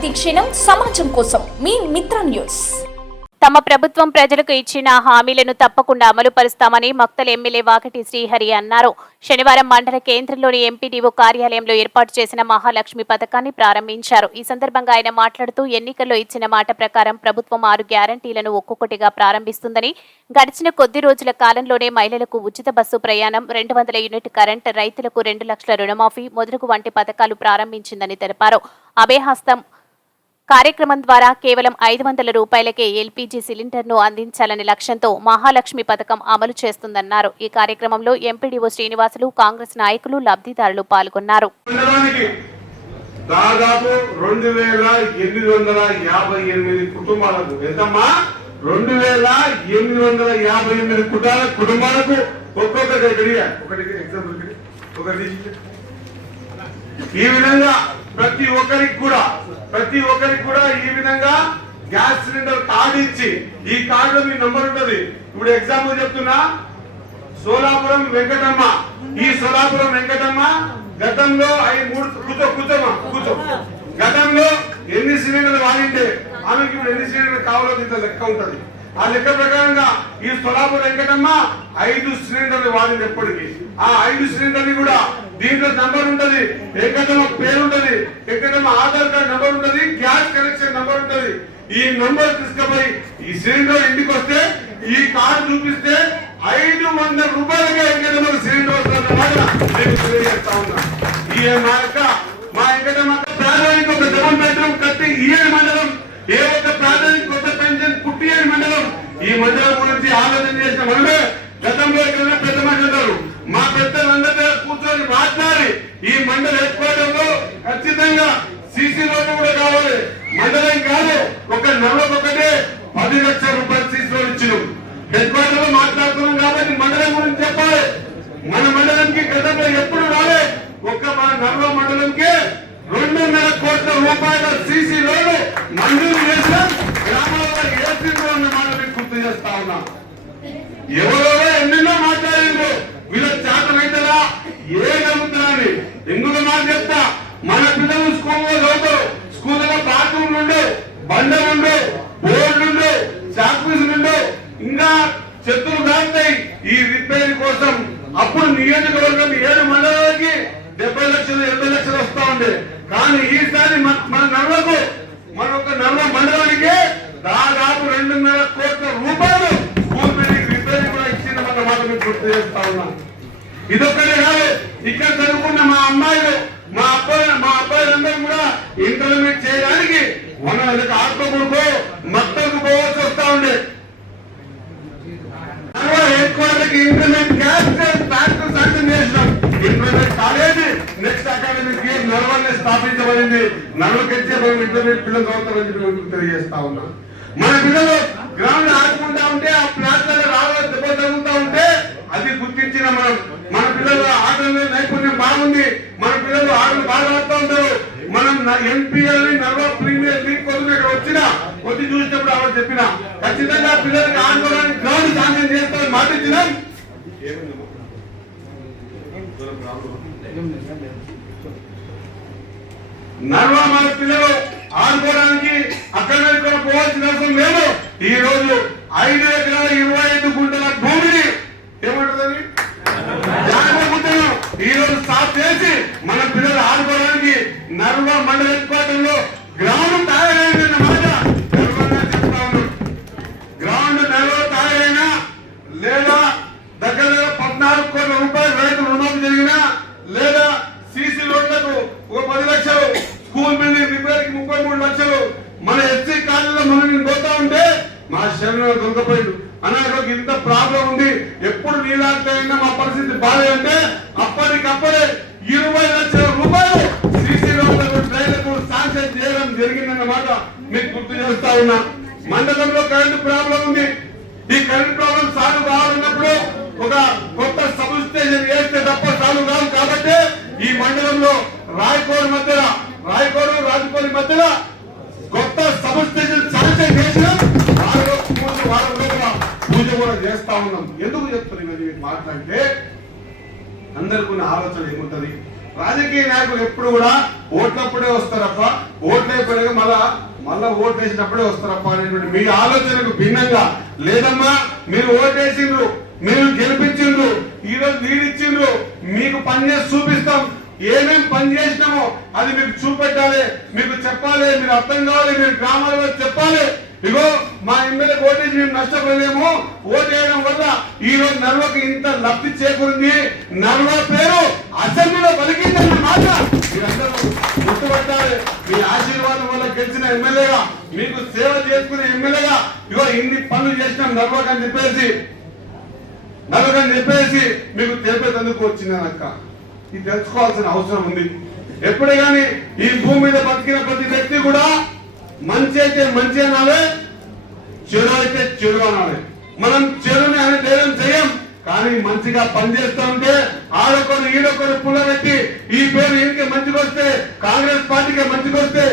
ప్రతిక్షణం సమాజం కోసం మీ మిత్ర న్యూస్. తమ ప్రభుత్వం ప్రజలకు ఇచ్చిన హామీలను తప్పకుండా అమలు పరుస్తామని మక్తల్ ఎమ్మెల్యే వాకటి శ్రీహరి అన్నారు. శనివారం మండల కేంద్రంలోని ఎంపీడీఓ కార్యాలయంలో ఏర్పాటు చేసిన మహాలక్ష్మి పథకాన్ని ప్రారంభించారు. ఈ సందర్భంగా ఆయన మాట్లాడుతూ ఎన్నికల్లో ఇచ్చిన మాట ప్రకారం ప్రభుత్వం ఆరు గ్యారంటీలను ఒక్కొక్కటిగా ప్రారంభిస్తుందని గడిచిన కొద్ది రోజుల కాలంలోనే మహిళలకు ఉచిత బస్సు ప్రయాణం రెండు వందల యూనిట్ కరెంట్ రైతులకు రెండు లక్షల రుణమాఫీ మొదలగు వంటి పథకాలు ప్రారంభించిందని తెలిపారు. అభయహస్తం కార్యక్రమం ద్వారా కేవలం ఐదు వందల రూపాయలకే ఎల్పీజీ సిలిండర్ను అందించాలనే లక్ష్యంతో మహాలక్ష్మి పథకం అమలు చేస్తుందన్నారు. ఈ కార్యక్రమంలో ఎంపీడీఓ శ్రీనివాసులు కాంగ్రెస్ నాయకులు లబ్ధిదారులు పాల్గొన్నారు. దాదాపు రెండు వేల ఎనిమిది వందల యాభై ఎనిమిది కుటుంబాలకు ఎంతమ్మా? రెండు వేల ఎనిమిది వందల యాభై ఎనిమిది కుటాల కుటుంబాలకు ఒక్కొక్కటి ఒకటి. ఎగ్జాంపుల్ ఒకటి. ఈ విధంగా ప్రతి ఒక్కరికి కూడా ప్రతి ఒక్కరికి కూడా ఈ విధంగా గ్యాస్ సిలిండర్ కార్డు ఇచ్చి ఈ కార్డులో మీ నంబర్ ఉంటది. ఇప్పుడు ఎగ్జాంపుల్ చెప్తున్నా సోలాపురం వెంకటమ్మ. ఈ సోలాపురం వెంకటమ్మ గతంలో ఐదు మూడు కూర్చో కూర్చోమా కూర్చో. గతంలో ఎన్ని సిలిండర్లు వాడింటే ఆమెకి ఇప్పుడు ఎన్ని సిలిండర్లు కావాలో ఇంత లెక్క ఉంటది. ఆ లెక్క ప్రకారంగా ఈ సోలాపురం వెంకటమ్మ ఐదు సిలిండర్లు వాడింది ఎప్పటికీ. ఆ ఐదు సిలిండర్ని కూడా దీంట్లో నంబర్ ఉంటది వెంకటమ్మ పేరు ఉంటది వెంకటమ్మ ఆధార్ కార్డ్ నంబర్ ఉంటది గ్యాస్ కనెక్షన్ నంబర్ ఉంటది. ఈ నంబర్ తీసుకుపోయి ఈ సిలిండర్ ఇంటికి వస్తే ఈ కార్డు చూపిస్తే ఐదు వందల రూపాయలుగా వెంకటమ్మ సిలిండర్ వస్తుందన్నమాట తెలియజేస్తా ఉన్నా. ఈ మా యొక్క మా వెంకటమ్మ ప్రాధాన్యత ఒక డబుల్ బెడ్రూమ్ కట్టి ఈ మండలం ఏ ఒక్క ప్రాధాన్యత కొత్త పెన్షన్ పుట్టి మండలం ఈ మండలం గురించి ఆలోచన చేసిన మనమే గతంలో ఇక్కడ ఉన్న పెద్ద మనుషులు మా పెద్దలందరి దగ్గర కూర్చొని మాట్లాడి ఈ మండల హెడ్ క్వార్టర్ ఖచ్చితంగా సీసీ లోన్ కూడా కావాలి. మండలం కాదు ఒక నెలకొకటే పది లక్షల రూపాయలు సీసీ లోన్ ఇచ్చినాం. హెడ్ క్వార్టర్లో మాట్లాడుతున్నాం కాబట్టి మండలం గురించి చెప్పాలి. మన మండలంకి గతంలో ఎప్పుడు రాలే. ఒక్క మన నర్వ మండలంకి రెండున్నర కోట్ల రూపాయల సీసీ లోన్ మంజూరు చేసిన. గ్రామాల్లో ఏసీ ఉన్న మాట మీకు గుర్తు చేస్తా ఉన్నా. ఎవరో ఎన్నెన్నో మాట్లాడిండ్రు వీళ్ళ చేతనైతేలా ఏ గలుగుతారని ఎందుకు చెప్తా మన పిల్లలు స్కూల్లో చదువుతారు. స్కూల్లో బాత్రూమ్ నుండి బండ ఉండు బోర్డు నుండి చాక్పీస్ నుండి ఇంకా చెత్తలు దాటుతాయి. ఈ రిపేర్ కోసం అప్పుడు నియోజకవర్గం ఏడు మండలాలకి డెబ్బై లక్షలు ఎనభై లక్షలు వస్తా ఉంది. కానీ ఈసారి మన- మన మన ఒక నర్వ మండలానికి దాదాపు రెండున్నర కోట్ల రూపాయలు స్కూల్ బిల్డింగ్ రిపేర్ కూడా ఇచ్చిన మన మాట మీకు గుర్తు చేస్తా ఉన్నాం. ఇదొక్కటే కాదు ఇక్కడ చదువుకున్న మా అమ్మాయిలు మా అబ్బాయి మా అబ్బాయిలందరూ కూడా ఇంటర్మీడియట్ చేయడానికి మన ఆత్మకూరుకో మత్తకు పోవాల్సి వస్తా ఉండే హెడ్ క్వార్టర్కి ఇంటర్మీడియట్ క్యాస్ట్ ఫ్యాక్టరీ శాంక్షన్ చేసినాం. Intermediate college next academic year నల్వల్ని స్థాపించబడింది. నల్వకెచ్చే మేము ఇంటర్మీడియట్ పిల్లలు చదువుతామని చెప్పి మీకు తెలియజేస్తా ఉన్నాం. మన పిల్లలు గ్రౌండ్ ఆడుకుంటా ఉంటే ఆ ప్లాట్లలో రావాలి దెబ్బ తగ్గుతా ఉంటే అది గుర్తించిన మనం. మన పిల్లలు ఆటల్లో నైపుణ్యం బాగుంది. వాళ్ళు పిల్లలు ఆటలు ఉంటారు మనం ఎంపీఎల్ నల్వ ప్రీమియర్ లీగ్ కోసం ఇక్కడ వచ్చిన వచ్చి చూసినప్పుడు ఆవిడ చెప్పిన ఖచ్చితంగా పిల్లలకి ఆడుకోవడానికి గ్రౌండ్ శాంక్షన్ చేస్తామని మాట ఇచ్చిన? నర్వా మన పిల్లలు ఆడుకోవడానికి అక్కడ పోవాల్సిన అవసరం లేదు. ఈ రోజు ఐదు ఎకరాల ఇరవై ఐదు గుంటల భూమిని ఏమంటుందని జాగ్రత్తగా ఈ రోజు స్టాప్ చేసి మన పిల్లలు ఆడుకోవడానికి నర్వా మండల హెడ్ క్వార్టర్లో గ్రౌండ్ తయారైన మాట గర్వంగా చెప్తా ఉన్నాం గ్రౌండ్ నెలలో తయారైనా లేదా దగ్గర దగ్గర పద్నాలుగు కోట్ల రూపాయలు రైతు రుణం జరిగినా లేదా సీసీ రోడ్లకు ఒక పది లక్షలు స్కూల్ బిల్డింగ్ రిపేర్కి ముప్పై మూడు లక్షలు మన ఎస్సీ కాలంలో మనం నేను పోతా ఉంటే మా శరీరంలో దొంగపోయిండు. అన్నకు ఇంత ప్రాబ్లం ఉంది. ఎప్పుడు నీలాంటి మా పరిస్థితి బాగాలంటే అప్పటికప్పుడే ఇరవై లక్షలు ట్రైన్లకు చేయడం జరిగిందన్న మాట మీకు గుర్తు చేస్తా ఉన్నా. మండలంలో కరెంటు ప్రాబ్లం ఉంది. ఈ కరెంటు ప్రాబ్లం సాల్వ్ కావాలన్నప్పుడు ఒక కొత్త సబ్ వేస్తే తప్ప సాల్వ్ కాదు. కాబట్టి ఈ మండలంలో రాయకోడు మధ్యన రాయకోడు రాజకోరి మధ్యన కొత్త సబ్స్టేషన్ శాంక్షన్ చేసిన వారం పూజ వారం లోపల పూజ కూడా చేస్తా ఉన్నాం. ఎందుకు చెప్తున్నాం ఇవన్నీ మాట్లాడితే? అందరికి ఉన్న ఆలోచన ఏముంటది? రాజకీయ నాయకులు ఎప్పుడు కూడా ఓట్లప్పుడే వస్తారప్ప. ఓట్లు అయిపోయాక మళ్ళా మళ్ళా ఓట్లు వేసినప్పుడే వస్తారప్ప అనేటువంటి మీ ఆలోచనకు భిన్నంగా. లేదమ్మా మీరు ఓటేసిండ్రు మీరు గెలిపించిండ్రు ఈరోజు నీడిచ్చిండ్రు మీకు పని చేసి చూపిస్తాం. ఏమేం పని చేసినామో అది మీకు చూపెట్టాలి మీకు చెప్పాలి మీరు అర్థం కావాలి మీరు గ్రామాలలో చెప్పాలి. ఇగో మా ఎమ్మెల్యే ఓటేసి మేము నష్టపోలేము ఓటు వేయడం ఈ రోజు నల్వకు ఇంత లబ్ధి చేకూరింది నల్వ పేరు అసెంబ్లీలో పలికిందన్న మాట. మీరందరూ గుర్తుపట్టాలి. మీ ఆశీర్వాదం వల్ల గెలిచిన ఎమ్మెల్యేగా మీకు సేవ చేసుకునే ఎమ్మెల్యేగా ఇగో ఇన్ని పనులు చేసినాం నల్వకు అని చెప్పేసి నల్వకు అని చెప్పేసి మీకు తెలిపేందుకు వచ్చిందనక్క ఇది తెలుసుకోవాల్సిన అవసరం ఉంది. ఎప్పుడే గాని ఈ భూమి మీద బతికిన ప్రతి వ్యక్తి కూడా మంచి అయితే మంచి అనాలి చెడు అయితే చెడు అనాలి. మనం చెడుని అని ధైర్యం చేయం. కానీ మంచిగా పనిచేస్తా ఉంటే ఆడొకరు ఈడొకరు పుల్లబెట్టి ఈ పేరు ఈయనకి మంచిగా వస్తే కాంగ్రెస్ పార్టీకి మంచిగా వస్తే